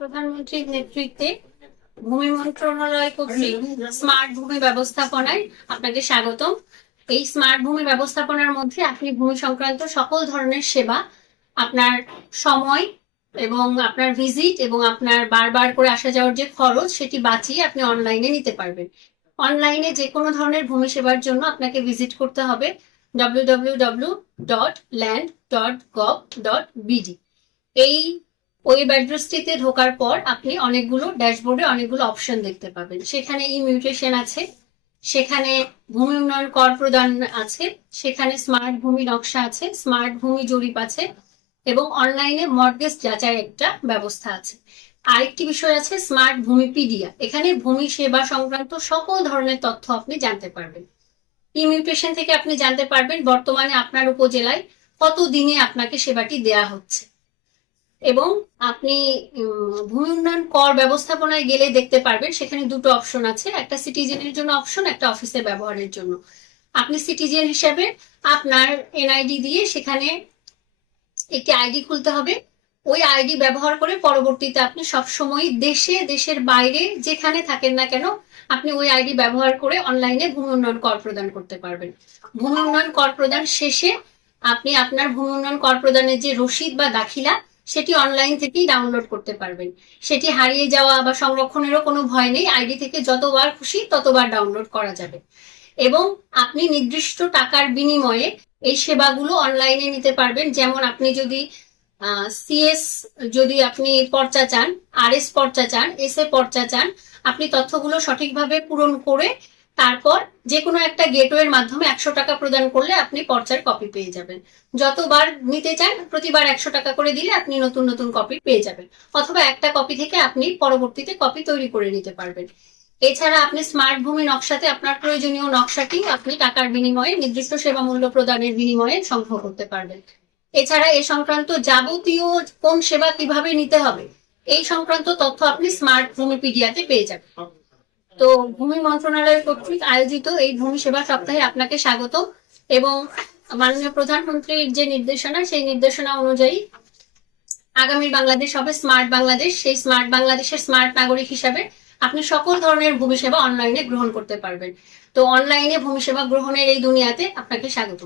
প্রধানমন্ত্রীর নেতৃত্বে ভূমি মন্ত্রণালয় কর্তৃক স্মার্ট ভূমি ব্যবস্থাপনায় আপনাকে স্বাগতম। এই স্মার্ট ভূমি ব্যবস্থাপনার মধ্যে আপনি ভূমি সংক্রান্ত সকল ধরনের সেবা, আপনার সময় এবং আপনার ভিজিট এবং আপনার বারবার করে আসা যাওয়ার যে খরচ, সেটি বাঁচিয়ে আপনি অনলাইনে নিতে পারবেন। অনলাইনে যে কোনো ধরনের ভূমি সেবার জন্য আপনাকে ভিজিট করতে হবে W dot land dot gov dot BD এই ওয়েব অ্যাড্রেসটিতে ঢোকার পর আপনি অনেকগুলো ড্যাশবোর্ডে অনেকগুলো অপশন দেখতে পাবেন। সেখানে ই মিউটেশন আছে, সেখানে ভূমি উন্নয়ন কর প্রদান আছে, সেখানে স্মার্ট ভূমি নকশা আছে স্মার্ট ভূমি জরিপ আছে এবং অনলাইনে মর্গেজ যাচাই একটা ব্যবস্থা আছে। আরেকটি বিষয় আছে স্মার্ট ভূমি পিডিয়া এখানে ভূমি সেবা সংক্রান্ত সকল ধরনের তথ্য আপনি জানতে পারবেন। ই মিউটেশন থেকে আপনি জানতে পারবেন বর্তমানে আপনার উপজেলায় কত দিনে আপনাকে সেবাটি দেয়া হচ্ছে। এবং আপনি ভূমি উন্নয়ন কর ব্যবস্থাপনায় গেলে দেখতে পারবেন সেখানে দুটো অপশন আছে। একটা সিটিজেনের জন্য অপশন একটা অফিসের ব্যবহারের জন্য। আপনি সিটিজেন হিসাবে আপনার এনআইডি দিয়ে সেখানে একটি আইডি খুলতে হবে। ওই আইডি ব্যবহার করে পরবর্তীতে আপনি সবসময় দেশে, দেশের বাইরে যেখানে থাকেন না কেন, আপনি ওই আইডি ব্যবহার করে অনলাইনে ভূমি উন্নয়ন কর প্রদান করতে পারবেন। ভূমি উন্নয়ন কর প্রদান শেষে আপনি আপনার ভূমি উন্নয়ন কর প্রদানের যে রসিদ বা দাখিলা সেটি অনলাইন থেকেই ডাউনলোড করতে পারবেন। সেটি হারিয়ে যাওয়া বা সংরক্ষণেরও কোনো ভয় নেই। আইডি থেকে যতবার খুশি ততবার ডাউনলোড করা যাবে। এবং আপনি নির্দিষ্ট টাকার বিনিময়ে এই সেবাগুলো অনলাইনে নিতে পারবেন। যেমন আপনি যদি সিএস যদি আপনি পর্চা চান আর এস পর্চা চান এস এ পর্চা চান, আপনি তথ্যগুলো সঠিকভাবে পূরণ করে তারপর যে কোনো একটা গেটওয়ের মাধ্যমে একশো টাকা প্রদান করলে আপনি পর্চার কপি পেয়ে যাবেন। যতবার নিতে চান, প্রতিবার একশো টাকা করে দিলে আপনি নতুন নতুন কপি পেয়ে যাবেন, অথবা একটা কপি থেকে আপনি পরবর্তীতে কপি তৈরি করে নিতে পারবেন। এছাড়া আপনি স্মার্ট ভূমি নকশাতে আপনার প্রয়োজনীয় নকশাটি আপনি টাকার বিনিময়ে নির্দিষ্ট সেবা মূল্য প্রদানের বিনিময়ে সংগ্রহ করতে পারবেন। এছাড়া এ সংক্রান্ত যাবতীয় কোন সেবা কীভাবে নিতে হবে, এই সংক্রান্ত তথ্য আপনি স্মার্ট ভূমিপিডিয়াতে পেয়ে যাবেন। তো ভূমি মন্ত্রণালয় কর্তৃক আয়োজিত এই ভূমি সেবা সপ্তাহে আপনাকে স্বাগত এবং মাননীয় প্রধানমন্ত্রীর যে নির্দেশনা, সেই নির্দেশনা অনুযায়ী আগামী বাংলাদেশ হবে স্মার্ট বাংলাদেশ। সেই স্মার্ট বাংলাদেশের স্মার্ট নাগরিক হিসাবে আপনি সকল ধরনের ভূমি সেবা অনলাইনে গ্রহণ করতে পারবেন। তো অনলাইনে ভূমি সেবা গ্রহণের এই দুনিয়াতে আপনাকে স্বাগত